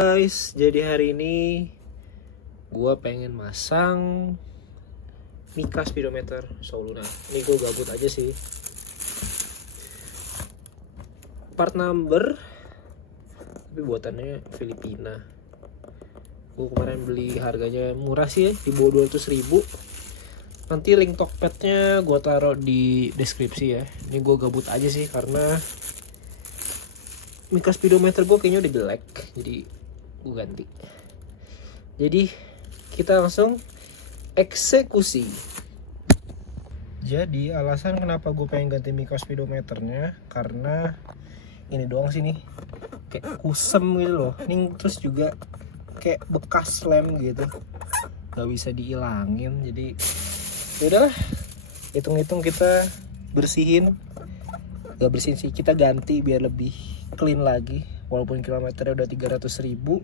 Guys, jadi hari ini gue pengen masang Mika speedometer Soluna. Ini gue gabut aja sih. Part number tapi buatannya Filipina. Gue kemarin beli harganya murah sih ya, di bawah 200.000. Nanti link Tokpednya gue taruh di deskripsi ya. Ini gue gabut aja sih karena Mika speedometer gue kayaknya udah jelek, jadi gue ganti. Jadi kita langsung eksekusi. Jadi alasan kenapa gue pengen ganti Mika speedometernya karena ini doang sih nih, kayak kusem gitu loh. Ini terus juga kayak bekas lem gitu, gak bisa dihilangin. Jadi yaudahlah, hitung-hitung kita bersihin. Gak bersihin sih, kita ganti biar lebih clean lagi. Walaupun kilometernya udah 300.000,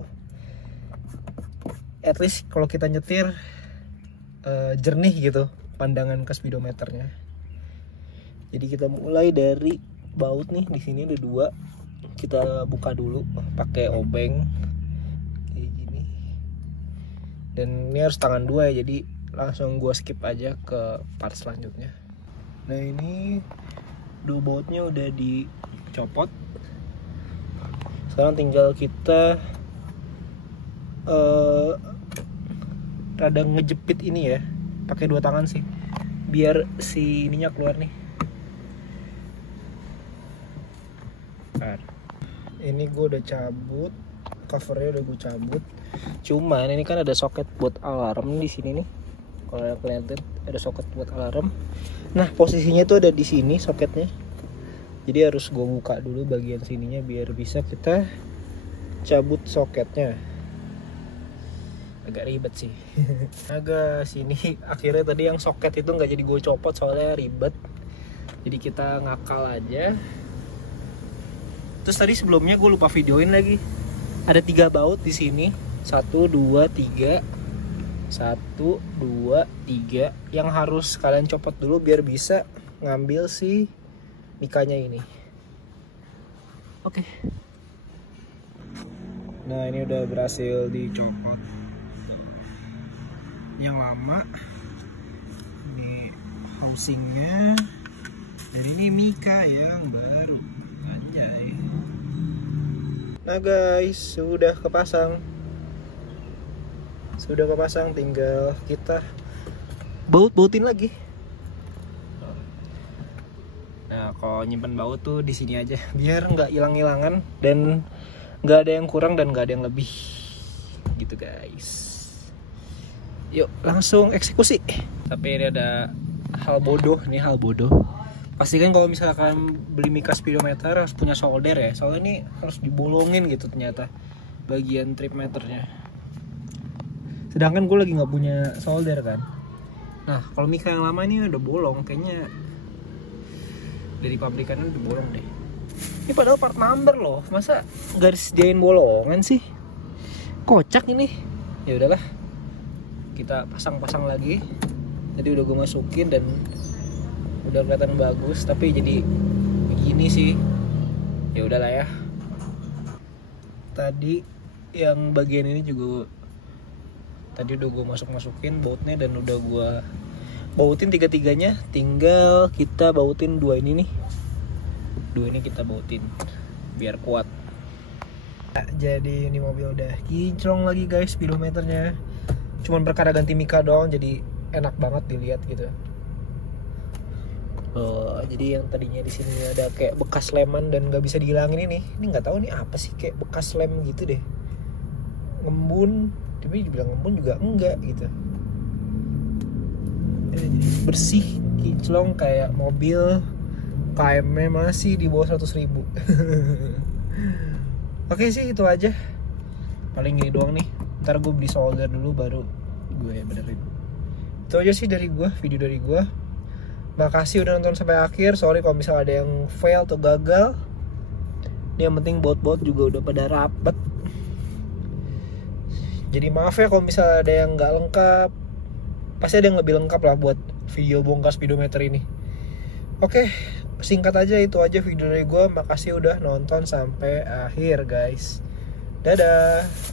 at least kalau kita nyetir jernih gitu pandangan ke speedometernya. Jadi kita mulai dari baut nih, di sini ada 2. Kita buka dulu pakai obeng kayak gini. Dan ini harus tangan 2 ya, jadi langsung gua skip aja ke part selanjutnya. Nah ini 2 bautnya udah dicopot. Sekarang tinggal kita rada ngejepit ini ya, pakai 2 tangan sih, biar si ininya keluar nih. Bentar. Ini gue udah cabut, covernya udah gue cabut. Cuman ini kan ada soket buat alarm di sini nih. Kalau kelihatan ada soket buat alarm. Nah posisinya tuh ada di sini soketnya. Jadi harus gue buka dulu bagian sininya biar bisa kita cabut soketnya. Agak ribet sih. Agak sini akhirnya tadi yang soket itu nggak jadi gue copot soalnya ribet. Jadi kita ngakal aja. Terus tadi sebelumnya gue lupa videoin lagi. Ada 3 baut di sini. 1, 2, 3. 1, 2, 3. Yang harus kalian copot dulu biar bisa ngambil si Mikanya ini. Oke. Nah ini udah berhasil dicopot. Yang lama ini housingnya, dan ini Mika yang baru. Anjay. Nah guys, sudah kepasang, tinggal kita baut-bautin lagi. Nah kalau nyimpen baut tuh di sini aja biar nggak hilang-hilangan dan nggak ada yang kurang dan nggak ada yang lebih gitu guys. Yuk langsung eksekusi. Tapi ini ada hal bodoh. Pastikan kalau misalkan beli Mika speedometer harus punya solder ya, soalnya ini harus dibolongin gitu ternyata bagian trip meternya. Sedangkan gue lagi nggak punya solder kan. Nah kalau Mika yang lama ini udah bolong, kayaknya dari pabrikannya udah bolong deh. Ini padahal part number loh, masa nggak disediain bolongan sih? Kocak ini. Ya udahlah, kita pasang lagi. Jadi udah gue masukin dan udah kelihatan bagus, tapi jadi begini sih. Ya udahlah ya. Tadi yang bagian ini juga tadi udah gue masukin bautnya dan udah gue bautin 3-3-nya. Tinggal kita bautin 2 ini nih. 2 ini kita bautin biar kuat. Nah, jadi ini mobil udah kinclong lagi guys speedometernya. Cuman perkara ganti Mika doang jadi enak banget dilihat gitu. Jadi yang tadinya di sini ada kayak bekas leman dan nggak bisa dihilangin ini nggak tahu nih apa sih, kayak bekas lem gitu deh. Ngembun, tapi dibilang ngembun juga enggak gitu. Bersih, kinclong kayak mobil KM-nya masih di bawah 100.000. Oke sih itu aja. Paling gini doang nih. Ntar gue beli solder dulu baru gue benerin. Itu aja sih dari gue, video dari gue. Makasih udah nonton sampai akhir. Sorry kalau misalnya ada yang fail atau gagal. Ini yang penting baut-baut juga udah pada rapet. Jadi maaf ya kalau misalnya ada yang nggak lengkap. Pasti ada yang lebih lengkap lah buat video bongkar speedometer ini. Oke, singkat aja itu aja video dari gue. Makasih udah nonton sampai akhir guys. Dadah.